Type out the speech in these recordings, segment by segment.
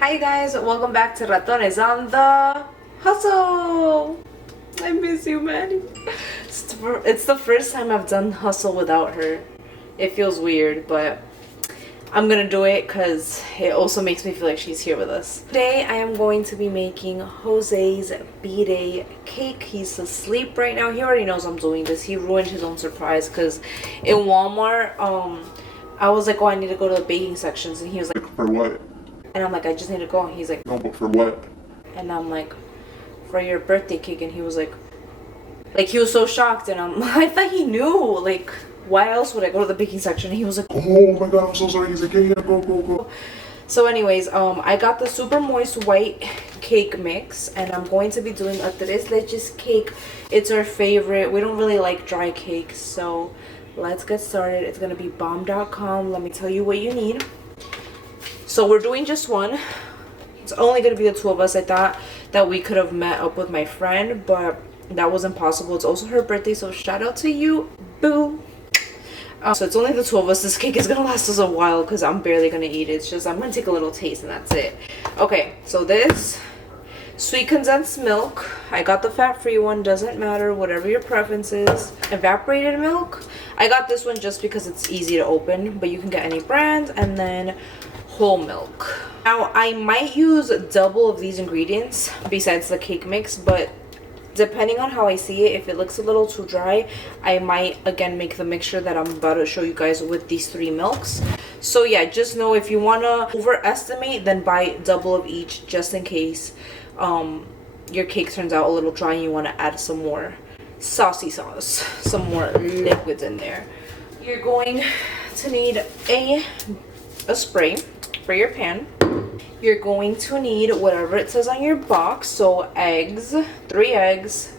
Hi guys, welcome back to Ratones on the Hustle. I miss you, Maddie. It's the first time I've done Hustle without her. It feels weird, but I'm gonna do it because it also makes me feel like she's here with us. Today I am going to be making Jose's B-Day cake. He's asleep right now. He already knows I'm doing this. He ruined his own surprise because in Walmart, I was like, oh, I need to go to the baking sections, and he was like, For what? and I'm like, I just need to go, and he's like, No, but for what? and I'm like, for your birthday cake, and he was like he was so shocked, and I thought he knew, like, why else would I go to the baking section? And he was like, Oh my god, I'm so sorry. He's like, yeah, go. so anyways, I got the super moist white cake mix, and I'm going to be doing a tres leches cake. It's our favorite. We don't really like dry cakes, so let's get started. It's gonna be bomb.com. Let me tell you what you need. So we're doing just one. It's only gonna be the two of us. I thought that we could have met up with my friend, but that was impossible. It's also her birthday, so shout out to you, boo. So it's only the two of us. This cake is gonna last us a while because I'm barely gonna eat it. It's just I'm gonna take a little taste and that's it. Okay, so this sweet condensed milk. I got the fat-free one, doesn't matter, whatever your preference is. Evaporated milk. I got this one just because it's easy to open, but you can get any brand. And then whole milk. Now I might use double of these ingredients besides the cake mix, but depending on how I see it, if it looks a little too dry, I might again make the mixture that I'm about to show you guys with these three milks. So yeah, just know if you want to overestimate, then buy double of each just in case your cake turns out a little dry and you want to add some more saucy sauce, some more liquids in there. You're going to need a spray for your pan. You're going to need whatever it says on your box, so eggs, 3 eggs,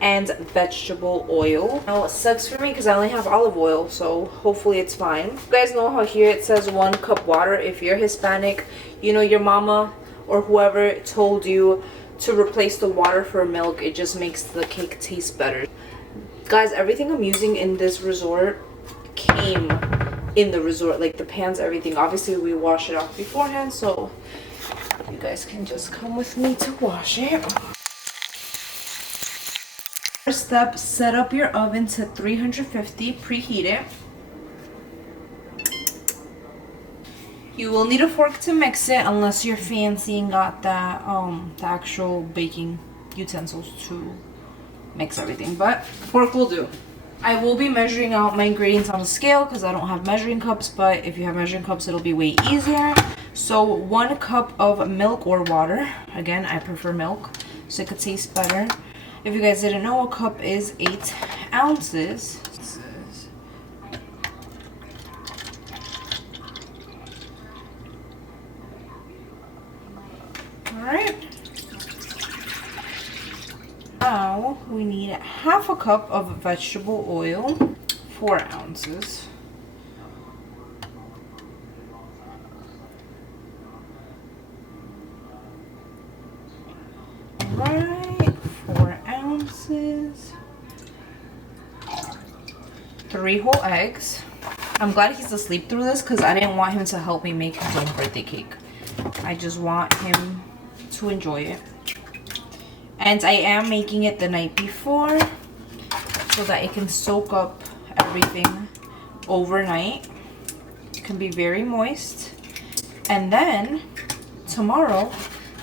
and vegetable oil. Now it sucks for me because I only have olive oil, so hopefully it's fine. You guys know how here it says 1 cup water. If you're Hispanic, you know your mama or whoever told you to replace the water for milk. It just makes the cake taste better. Guys, everything I'm using in this resort came in the resort, like the pans, everything. Obviously we wash it off beforehand, so you guys can just come with me to wash it. First step, set up your oven to 350, preheat it. You will need a fork to mix it unless you're fancy and got that the actual baking utensils to mix everything, but fork will do. I will be measuring out my ingredients on a scale because I don't have measuring cups, but if you have measuring cups, it'll be way easier. So 1 cup of milk or water. Again, I prefer milk, so it could taste better. If you guys didn't know, a cup is 8 ounces. Alright. Now we need half a cup of vegetable oil, 4 ounces. Right, 4 ounces. 3 whole eggs. I'm glad he's asleep through this because I didn't want him to help me make his own birthday cake. I just want him to enjoy it. And I am making it the night before so that it can soak up everything overnight. It can be very moist. And then tomorrow,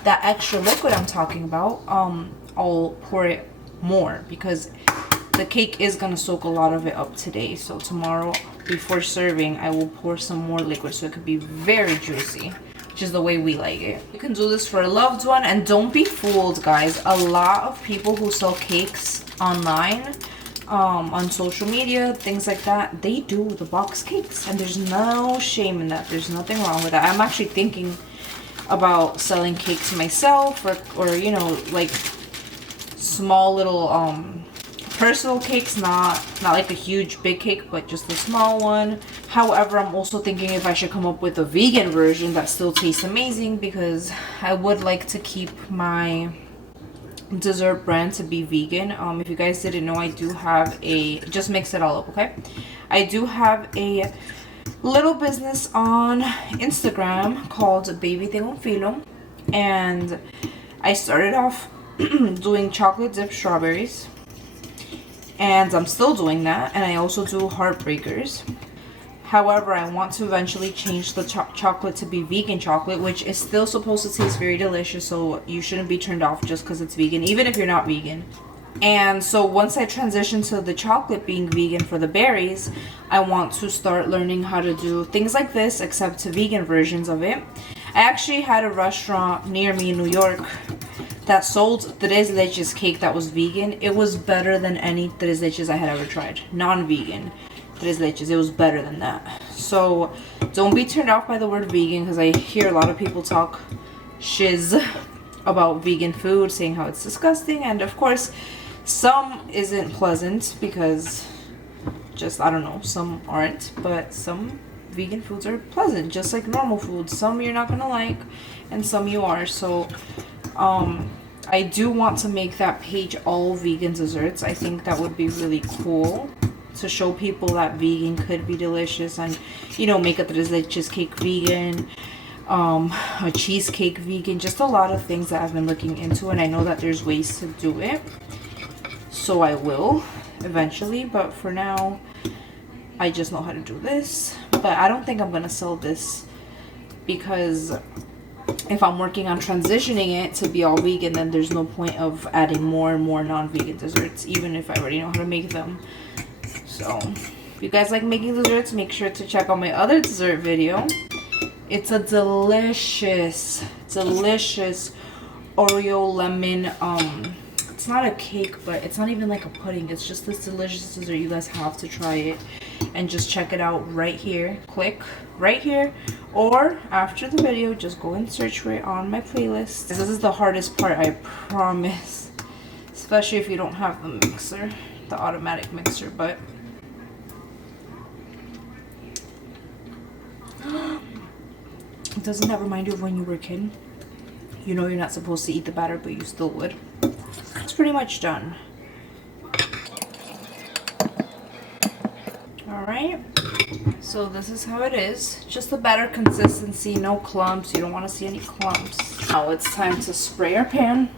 that extra liquid I'm talking about, I'll pour it more because the cake is gonna soak a lot of it up today. So tomorrow before serving, I will pour some more liquid so it could be very juicy, which is the way we like it. You can do this for a loved one, and don't be fooled, guys. A lot of people who sell cakes online, on social media, things like that, they do the box cakes, and there's no shame in that. There's nothing wrong with that. I'm actually thinking about selling cakes myself, or you know, like small little personal cakes, not like a huge big cake, but just a small one. However, I'm also thinking if I should come up with a vegan version that still tastes amazing, because I would like to keep my dessert brand to be vegan. If you guys didn't know, I do have a, just mix it all up, okay? I do have a little business on Instagram called Baby Tengo un Filo. And I started off doing chocolate dipped strawberries, and I'm still doing that, and I also do heartbreakers. However, I want to eventually change the chocolate to be vegan chocolate, which is still supposed to taste very delicious, so you shouldn't be turned off just because it's vegan, even if you're not vegan. And so once I transition to the chocolate being vegan for the berries, I want to start learning how to do things like this, except to vegan versions of it. I actually had a restaurant near me in New York that sold Tres Leches cake that was vegan. It was better than any Tres Leches I had ever tried. Non-vegan Tres Leches. It was better than that. So don't be turned off by the word vegan, because I hear a lot of people talk shiz about vegan food, saying how it's disgusting. And of course, some isn't pleasant because just, I don't know, some aren't. But some vegan foods are pleasant, just like normal foods. Some you're not gonna like and some you are. So I do want to make that page all vegan desserts. I think that would be really cool to show people that vegan could be delicious, and you know, make a tres leches cake vegan, a cheesecake vegan, just a lot of things that I've been looking into, and I know that there's ways to do it, so I will eventually. But for now, I just know how to do this. But I don't think I'm gonna sell this, because if I'm working on transitioning it to be all vegan, then there's no point of adding more and more non-vegan desserts, even if I already know how to make them. So if you guys like making desserts, make sure to check out my other dessert video. It's a delicious Oreo lemon, it's not a cake, but it's not even like a pudding. It's just this delicious dessert. You guys have to try it, and just check it out right here. Click right here, or after the video, just go and search for it on my playlist. This is the hardest part, I promise, especially if you don't have the mixer, the automatic mixer. But doesn't that remind you of when you were a kid? You know you're not supposed to eat the batter, but you still would. It's pretty much done. Alright, so this is how it is. Just a batter consistency, no clumps. You don't want to see any clumps. Now it's time to spray our pan.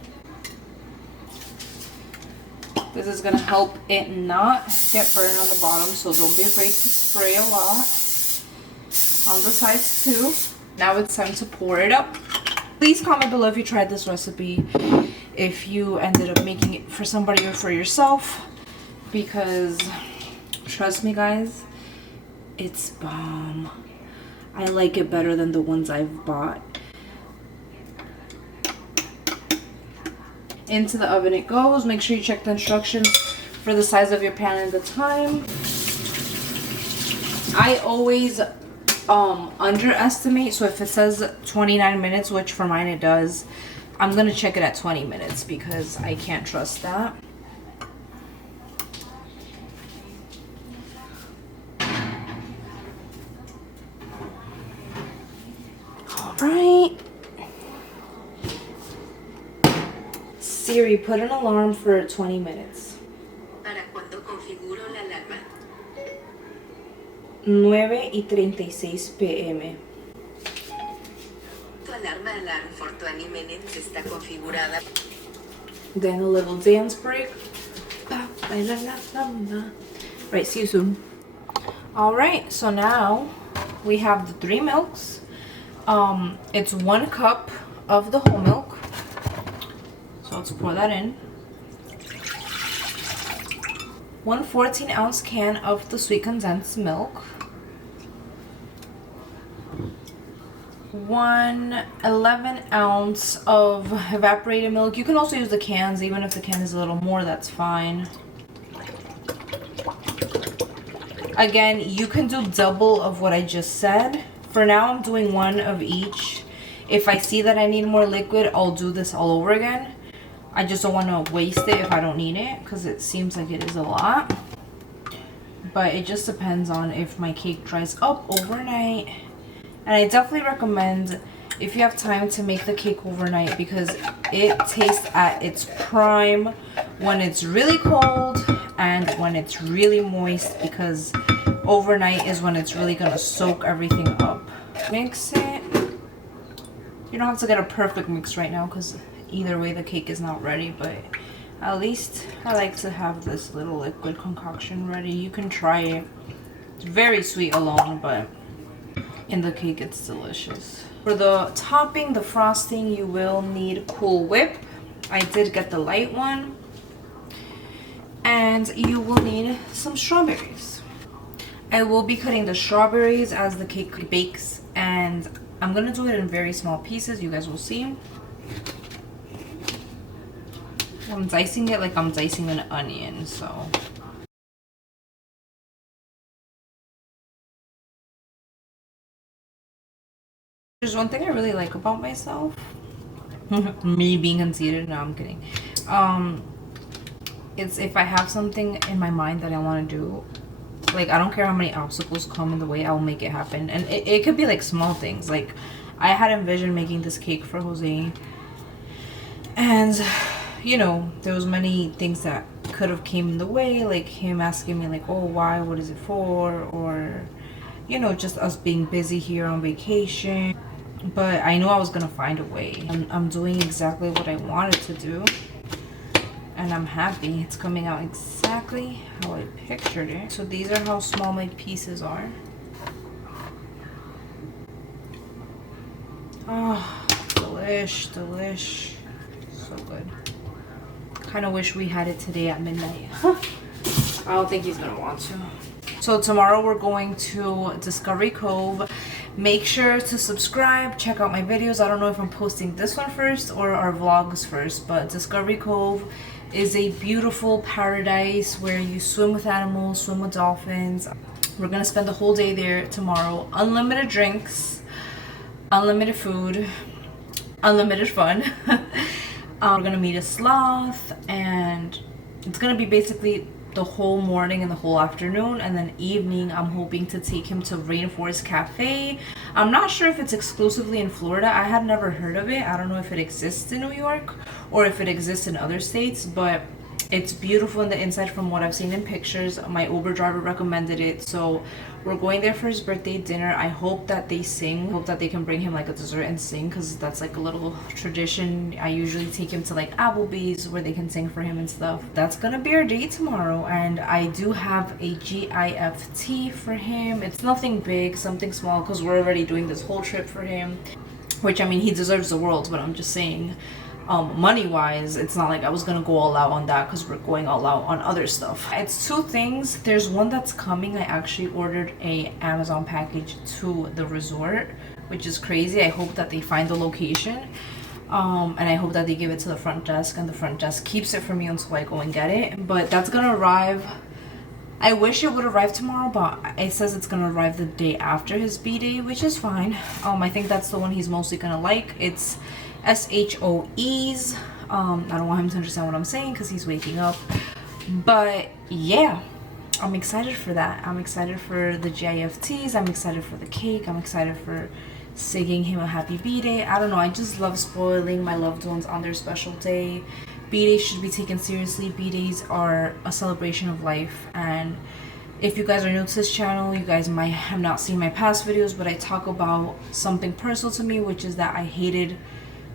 This is going to help it not get burned on the bottom, so don't be afraid to spray a lot on the sides too. Now it's time to pour it up. Please comment below if you tried this recipe, if you ended up making it for somebody or for yourself, because trust me guys, it's bomb. I like it better than the ones I've bought. Into the oven it goes. Make sure you check the instructions for the size of your pan and the time. I always underestimate, so if it says 29 minutes, which for mine it does, I'm gonna check it at 20 minutes because I can't trust that. Alright, Siri, put an alarm for 20 minutes. ¿Para cuándo configuro la alarma? 9:36 p.m. Tu alarma Alarm for 20 minutes está configurada. Then a little dance break. Right, see you soon. Alright, so now we have the 3 milks. It's 1 cup of the whole milk. So let's pour that in. 1 14-ounce can of the sweet condensed milk. 1 11-ounce of evaporated milk. You can also use the cans, even if the can is a little more, that's fine. Again, you can do double of what I just said. For now, I'm doing 1 of each. If I see that I need more liquid, I'll do this all over again. I just don't want to waste it if I don't need it, because it seems like it is a lot. But it just depends on if my cake dries up overnight. And I definitely recommend, if you have time, to make the cake overnight, because it tastes at its prime when it's really cold and when it's really moist, because overnight is when it's really going to soak everything up. Mix it. You don't have to get a perfect mix right now because either way the cake is not ready, but at least I like to have this little liquid concoction ready. You can try it. It's very sweet alone, but in the cake it's delicious. For the topping, the frosting, you will need Cool Whip. I did get the light one. And you will need some strawberries. I will be cutting the strawberries as the cake bakes, and I'm gonna do it in very small pieces. You guys will see. I'm dicing it like I'm dicing an onion, so. There's one thing I really like about myself. Me being conceited. No, I'm kidding. It's if I have something in my mind that I want to do, like I don't care how many obstacles come in the way, I will make it happen. And it could be like small things. Like I had envisioned making this cake for Jose, and you know, there was many things that could have came in the way, like him asking me like, oh, why, what is it for, or you know, just us being busy here on vacation. But I knew I was gonna find a way. I'm doing exactly what I wanted to do, and I'm happy. It's coming out exactly how I pictured it. So these are how small my pieces are. Oh, delish. So good. Kind of wish we had it today at midnight. I don't think he's gonna want to. So tomorrow we're going to Discovery Cove. Make sure to subscribe, check out my videos. I don't know if I'm posting this one first or our vlogs first, but Discovery Cove is a beautiful paradise where you swim with animals, swim with dolphins. We're gonna spend the whole day there tomorrow. Unlimited drinks, unlimited food, unlimited fun. We're gonna meet a sloth, and it's gonna be basically the whole morning and the whole afternoon, and then evening I'm hoping to take him to Rainforest Cafe. I'm not sure if it's exclusively in Florida. I had never heard of it. I don't know if it exists in New York or if it exists in other states, but it's beautiful in the inside from what I've seen in pictures. My Uber driver recommended it, so we're going there for his birthday dinner. I hope that they sing. I hope that they can bring him like a dessert and sing, because that's like a little tradition. I usually take him to like Applebee's where they can sing for him and stuff. That's gonna be our day tomorrow, and I do have a gift for him. It's nothing big, something small, because we're already doing this whole trip for him, which I mean, he deserves the world, but I'm just saying, money wise, it's not like I was gonna go all out on that, because we're going all out on other stuff. It's two things. There's one that's coming. I actually ordered a Amazon package to the resort, which is crazy. I hope that they find the location, and I hope that they give it to the front desk, and the front desk keeps it for me until I go and get it. But that's gonna arrive, I wish it would arrive tomorrow, but it says it's gonna arrive the day after his B-Day, which is fine. I think that's the one he's mostly gonna like. It's SHOEs. I don't want him to understand what I'm saying because he's waking up. But yeah, I'm excited for that. I'm excited for the GIFTs. I'm excited for the cake. I'm excited for singing him a happy B-Day. I don't know. I just love spoiling my loved ones on their special day. B-Days should be taken seriously. B-Days are a celebration of life. And if you guys are new to this channel, you guys might have not seen my past videos, but I talk about something personal to me, which is that I hated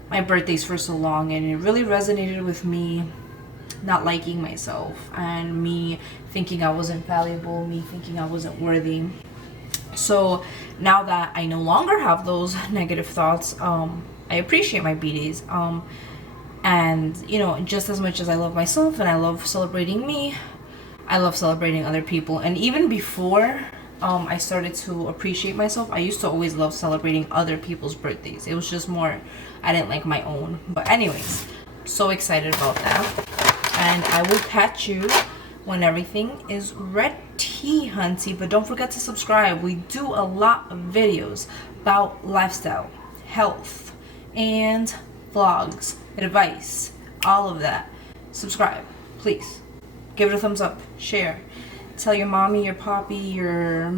my birthdays for so long, and it really resonated with me not liking myself, and me thinking I wasn't valuable, me thinking I wasn't worthy. So now that I no longer have those negative thoughts, I appreciate my B-Days. And you know, just as much as I love myself and I love celebrating me, I love celebrating other people. And even before I started to appreciate myself, I used to always love celebrating other people's birthdays. It was just more, I didn't like my own. But anyways, so excited about that. And I will catch you when everything is ready, hunty. But don't forget to subscribe. We do a lot of videos about lifestyle, health, and vlogs, advice, all of that. Subscribe, please. Give it a thumbs up, share. Tell your mommy, your poppy, your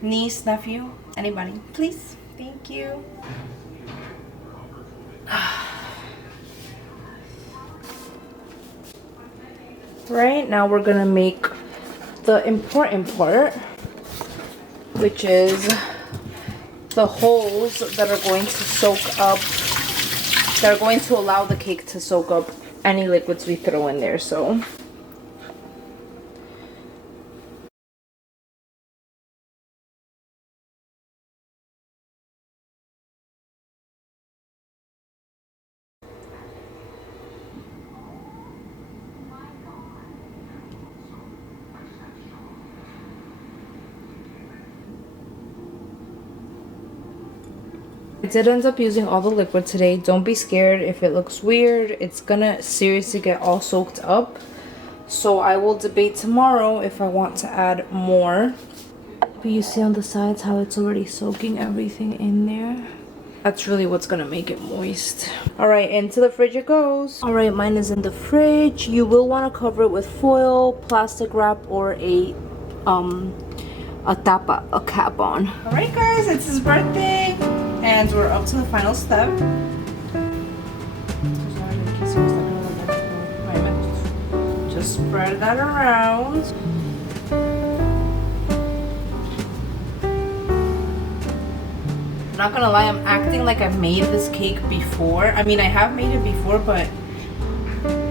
niece, nephew, anybody, please. Thank you. Right now we're gonna make the important part, which is the holes that are going to soak up, that are going to allow the cake to soak up any liquids we throw in there. So I did end up using all the liquid today. Don't be scared if it looks weird. It's gonna seriously get all soaked up. So I will debate tomorrow if I want to add more. But you see on the sides how it's already soaking everything in there. That's really what's gonna make it moist. All right, into the fridge it goes. All right, mine is in the fridge. You will want to cover it with foil, plastic wrap, or a tapa, a cap on. All right, guys, it's his birthday, and we're up to the final step. Just spread that around. I'm not gonna lie, I'm acting like I've made this cake before. I mean, I have made it before, but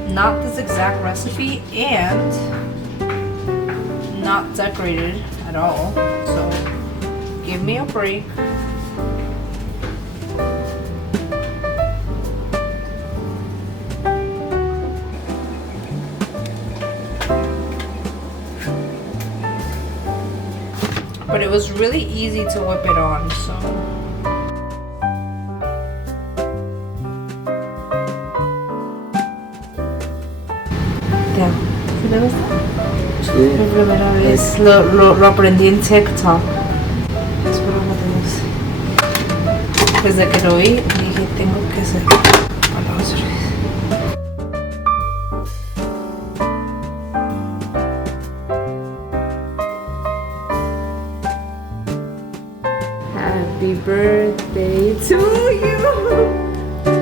not this exact recipe and not decorated at all. So give me a break. But it was really easy to whip it on, so. ¿Te gusta? Sí. Por primera vez lo aprendí en TikTok. Espero que te guste. Desde que lo vi, dije, tengo que hacer. Vamos a ver. Happy birthday to you.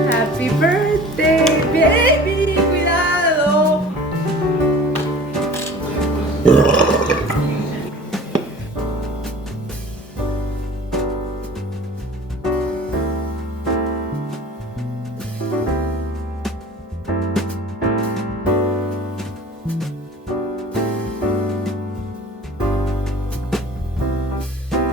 Happy birthday, baby.